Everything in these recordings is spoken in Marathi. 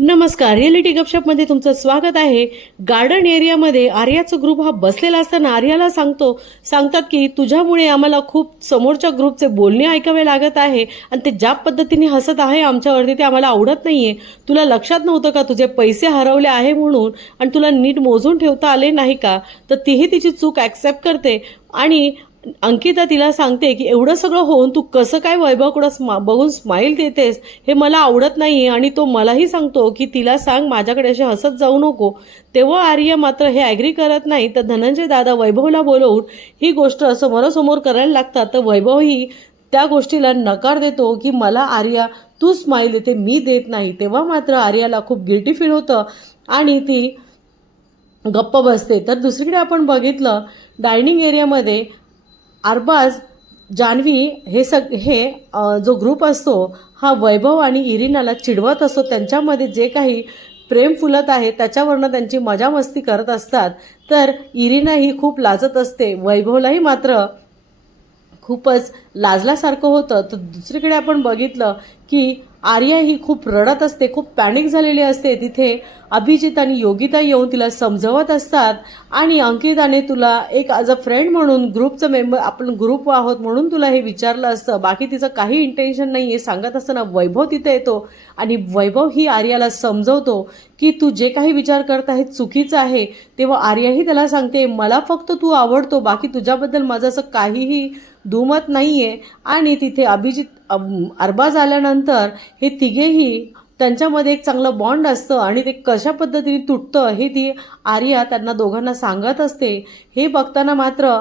नमस्कार, रिअलिटी गपशपमध्ये तुमचं स्वागत आहे। गार्डन एरियामध्ये आर्याचा ग्रुप हा बसलेला असताना आर्याला सांगतात की तुझ्यामुळे आम्हाला खूप समोरच्या ग्रुपचे बोलणे ऐकावे लागत आहे आणि ते ज्या पद्धतीने हसत आहे आमच्यावरती ते आम्हाला आवडत नाहीये। तुला लक्षात नव्हतं का तुझे पैसे हरवले आहे म्हणून आणि तुला नीट मोजून ठेवता आले नाही का? तर तीही तिची चूक ॲक्सेप्ट करते आणि अंकिता तिला सांगते की एवढं सगळं होऊन तू कसं काय वैभवकडे बघून स्माईल देतेस हे मला आवडत नाहीये आणि तो मलाही सांगतो की तिला सांग माझ्याकडे असे हसत जाऊ नको। तेव्हा आर्य मात्र हे ॲग्री करत नाही। तर धनंजय दादा वैभवला बोलवून ही गोष्ट समोरासमोर करायला लागतात। तर वैभवही त्या गोष्टीला नकार देतो की मला आर्या तू स्माईल देते मी देत नाही। तेव्हा मात्र आर्याला खूप गिल्टी फील होतं आणि ती गप्प बसते। तर दुसरीकडे आपण बघितलं डायनिंग एरियामध्ये अरबाज जान्हवी हे जो ग्रुप असतो हा वैभव आणि इरिनाला चिडवत असतो। त्यांच्यामध्ये जे काही प्रेम फुलत आहे त्याच्यावरनं त्यांची मजा मस्ती करत असतात। तर इरिना ही खूप लाजत असते, वैभवलाही मात्र खूपच लाजल्यासारखं होतं। तर दुसरीकडे आपण बघितलं की आर्या ही खूप रडत असते, खूप पॅनिक झालेली असते। तिथे अभिजित आणि योगिता येऊन तिला समजवत असतात आणि अंकिताने तुला एक ॲज अ फ्रेंड म्हणून ग्रुपचं मेंबर आपण ग्रुप आहोत म्हणून तुला हे विचारलं असतं, बाकी तिचं काही इंटेन्शन नाही आहे सांगत असताना वैभव तिथे येतो आणि वैभव ही आर्याला समजवतो की तू जे काही विचार करत आहे चुकीचं आहे। तेव्हा आर्याही त्याला सांगते मला फक्त तू आवडतो, बाकी तुझ्याबद्दल माझं असं काहीही दुमत नाहीये। आणि तिथे अरबाज आल्यानंतर हे तिघेही त्यांच्यामध्ये एक चांगलं बॉन्ड असतं आणि ते कशा पद्धतीने तुटतं हे ती आर्या त्यांना दोघांना सांगत असते। हे बघताना मात्र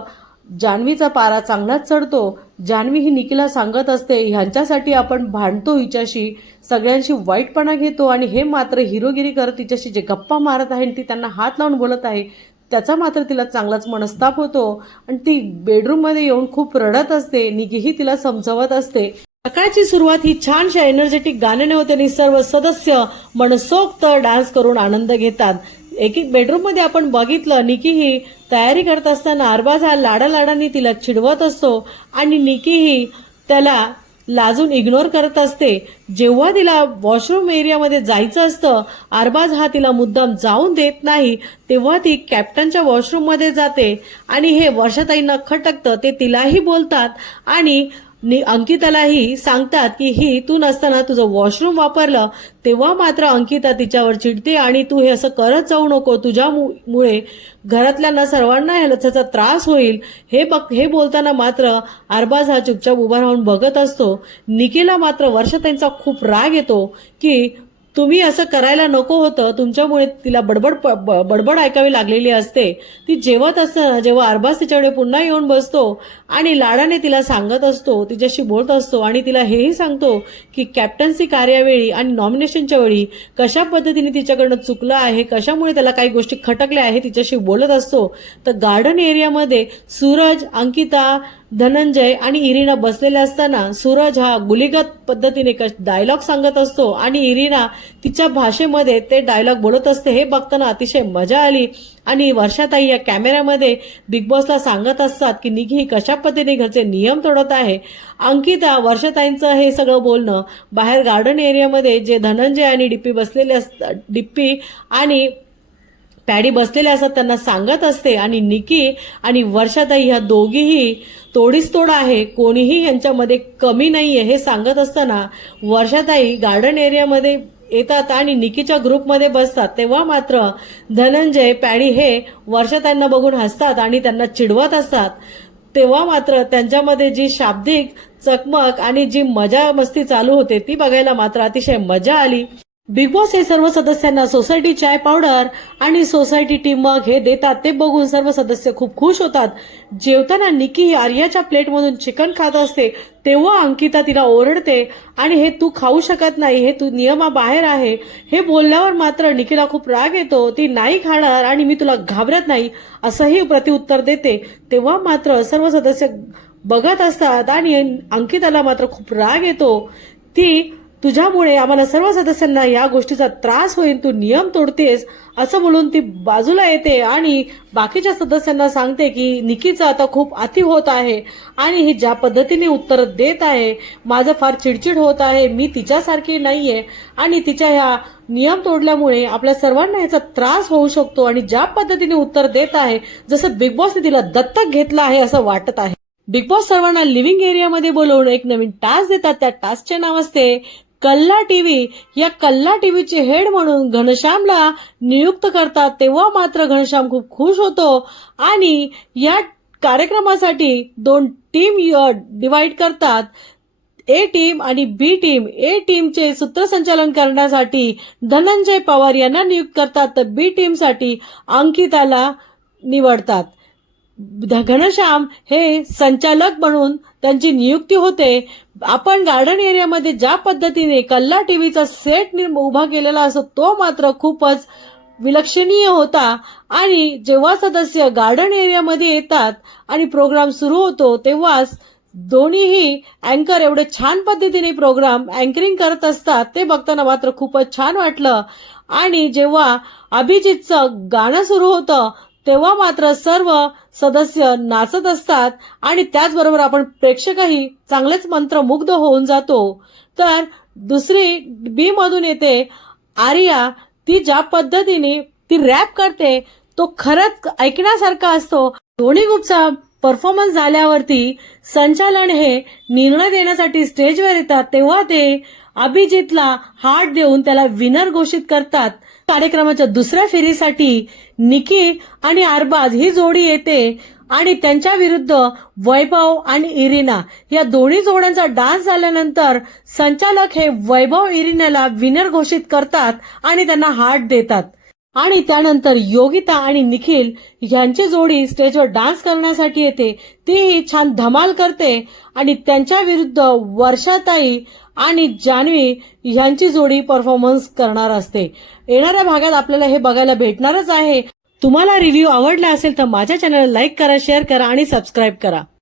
जान्हवीचा पारा चांगलाच चढतो। जान्हवी ही निकीला सांगत असते ह्यांच्यासाठी आपण भांडतो, हिच्याशी सगळ्यांशी वाईटपणा घेतो आणि हे मात्र हिरोगिरी करत तिच्याशी जे गप्पा मारत आहे ती त्यांना हात लावून बोलत आहे त्याचा मात्र तिला चांगलाच मनस्ताप होतो आणि ती बेडरूममध्ये येऊन खूप रडत असते। निकीही तिला समजवत असते। सकाळची सुरुवात ही छानशा एनर्जेटिक गाण्याने होते आणि सर्व सदस्य मनसोक्त डान्स करून आनंद घेतात। एक बेडरूममध्ये आपण बघितलं निकी ही तयारी करत असताना अरबाज हा लाडालाडाने तिला चिडवत असतो आणि निकीही त्याला लाजून इग्नोर करत असते। जेव्हा तिला वॉशरूम एरियामध्ये जायचं असतं अरबाज हा तिला मुद्दाम जाऊन देत नाही, तेव्हा ती कॅप्टनच्या वॉशरूममध्ये जाते आणि हे वर्षाताईंना खटकतं। ते तिलाही बोलतात आणि अंकितालाही सांगतात की ही तू नसताना तुझं वॉशरूम वापरलं। तेव्हा मात्र अंकिता तिच्यावर चिडते आणि तू हे असं करत जाऊ नको, तुझ्यामुळे घरातल्यांना सर्वांना ह्याचा त्रास होईल। हे बोलताना मात्र अरबाज हा चुपचाप उभा राहून बघत असतो। निकीला मात्र वर्षाताईंचा खूप राग येतो की तुम्ही असं करायला नको होतं, तुमच्यामुळे तिला बडबड ऐकावी लागलेली असते। ती जेवत असताना जेव्हा अरबाज तिच्याकडे पुन्हा येऊन बसतो आणि लाडाने तिला सांगत असतो, तिच्याशी बोलत असतो आणि तिला हेही सांगतो की कॅप्टन्सी कार्यावेळी आणि नॉमिनेशनच्या वेळी कशा पद्धतीने तिच्याकडनं चुकलं आहे, कशामुळे त्याला काही गोष्टी खटकल्या आहे तिच्याशी बोलत असतो। तर गार्डन एरियामध्ये सूरज, अंकिता, धनंजय आणि इरिना बसलेले असताना सूरज हा गुलीगत पद्धतीने डायलॉग सांगत असतो आणि इरिना तिच्या भाषेमध्ये ते डायलॉग बोलत असते। हे बघताना अतिशय मजा आली आणि वर्षाताई या कॅमेऱ्यामध्ये बिग बॉसला सांगत असतात की निकी ही कशा पद्धतीने घरचे नियम तोडत आहे। अंकिता वर्षाताईंचं हे सगळं बोलणं बाहेर गार्डन एरियामध्ये जे धनंजय आणि डिप्पी आणि पॅडी बसलेले असतात त्यांना सांगत असते आणि निकी आणि वर्षाताई ह्या दोघीही तोडीस तोड आहे, कोणीही यांच्यामध्ये कमी नाहीये हे सांगत असताना वर्षाताई गार्डन एरियामध्ये येतात आणि निकीच्या ग्रुपमध्ये बसतात। तेव्हा मात्र धनंजय, पॅडी हे वर्षाताईंना बघून हसतात आणि त्यांना चिडवत असतात। तेव्हा मात्र त्यांच्यामध्ये जी शाब्दिक चकमक आणि जी मजा मस्ती चालू होते ती बघायला मात्र अतिशय मजा आली। बिग बॉस हे सर्व सदस्यांना सोसायटी चाय पावडर आणि सोसायटी टी मग हे देतात, ते बघून सर्व सदस्य खूप खुश होतात। जेवताना निकी ही आर्याच्या प्लेटमधून चिकन खात असते तेव्हा अंकिता तिला ओरडते आणि हे तू खाऊ शकत नाही, हे तू नियमाबाहेर आहे। हे बोलल्यावर मात्र निकीला खूप राग येतो, ती नाही खाणार आणि मी तुला घाबरत नाही असंही प्रत्युत्तर देते। तेव्हा मात्र सर्व सदस्य बघत असतात आणि अंकिताला मात्र खूप राग येतो। ती तुझ्यामुळे आम्हाला सर्व सदस्यांना या गोष्टीचा त्रास होईल, तू नियम तोडतेस असं बोलून ती बाजूला येते आणि बाकीच्या सदस्यांना सांगते की निकीचं आता खूप अति होत आहे आणि ही ज्या पद्धतीने उत्तर देत आहे माझं फार चिडचिड होत आहे, मी तिच्यासारखी नाहीये आणि तिच्या ह्या नियम तोडल्यामुळे आपल्या सर्वांना याचा त्रास होऊ शकतो आणि ज्या पद्धतीने उत्तर देत आहे जसं बिग बॉसने तिला दत्तक घेतलं आहे असं वाटत आहे. बिग बॉस सर्वांना लिव्हिंग एरियामध्ये बोलवून एक नवीन टास्क देतात. त्या टास्कचे नाव असते कल्ला टीव्ही. या कल्ला टीव्हीचे हेड म्हणून घनश्यामला नियुक्त करतात. तेव्हा मात्र घनश्याम खूप खुश होतो आणि या कार्यक्रमासाठी 2 टीम डिवाइड करतात, ए टीम आणि बी टीम. ए टीमचे सूत्रसंचालन करण्यासाठी धनंजय पवार यांना नियुक्त करतात, तर बी टीमसाठी अंकिताला निवडतात. घनश्याम हे संचालक म्हणून त्यांची नियुक्ती होते. आपण गार्डन एरियामध्ये ज्या पद्धतीने कल्ला टीव्हीचा सेट उभा केलेला असतो तो मात्र खूपच विलक्षणीय होता आणि जेव्हा सदस्य गार्डन एरियामध्ये येतात आणि प्रोग्राम सुरू होतो तेव्हाच दोन्हीही अँकर एवढे छान पद्धतीने प्रोग्राम अँकरिंग करत असतात, ते बघताना मात्र खूपच छान वाटलं. आणि जेव्हा अभिजितचं गाणं सुरू होतं तेव्हा मात्र सर्व सदस्य नाचत असतात आणि त्याचबरोबर आपण प्रेक्षकही चांगलेच मंत्रमुग्ध होऊन जातो. तर दुसरी बी मधून येते आर्या. ती ज्या पद्धतीने ती रॅप करते तो खरंच ऐकण्यासारखा असतो. दोन्ही ग्रुपचा परफॉर्मन्स झाल्यावरती संचालन हे निर्णय देण्यासाठी स्टेजवर येतात, तेव्हा ते अभिजितला हार्ट देऊन त्याला विनर घोषित करतात. कार्यक्रमाच्या दुसऱ्या फेरीसाठी निकी आणि अरबाज ही जोडी येते आणि त्यांच्या विरुद्ध वैभव आणि इरिना. या दोन्ही जोड्यांचा डान्स झाल्यानंतर संचालक हे वैभव इरिनाला विनर घोषित करतात आणि त्यांना हार्ट देतात. आणि त्यानंतर योगिता आणि निखिल यांची जोडी स्टेजवर डान्स करण्यासाठी येते. तीही छान धमाल करते आणि त्यांच्या विरुद्ध वर्षाताई आणि जान्हवी यांची जोडी परफॉर्मन्स करणार असते. येणाऱ्या भागात आपल्याला हे बघायला भेटणारच आहे. तुम्हाला रिव्ह्यू आवडला असेल तर माझ्या चॅनलला लाईक करा, शेअर करा आणि सबस्क्राईब करा.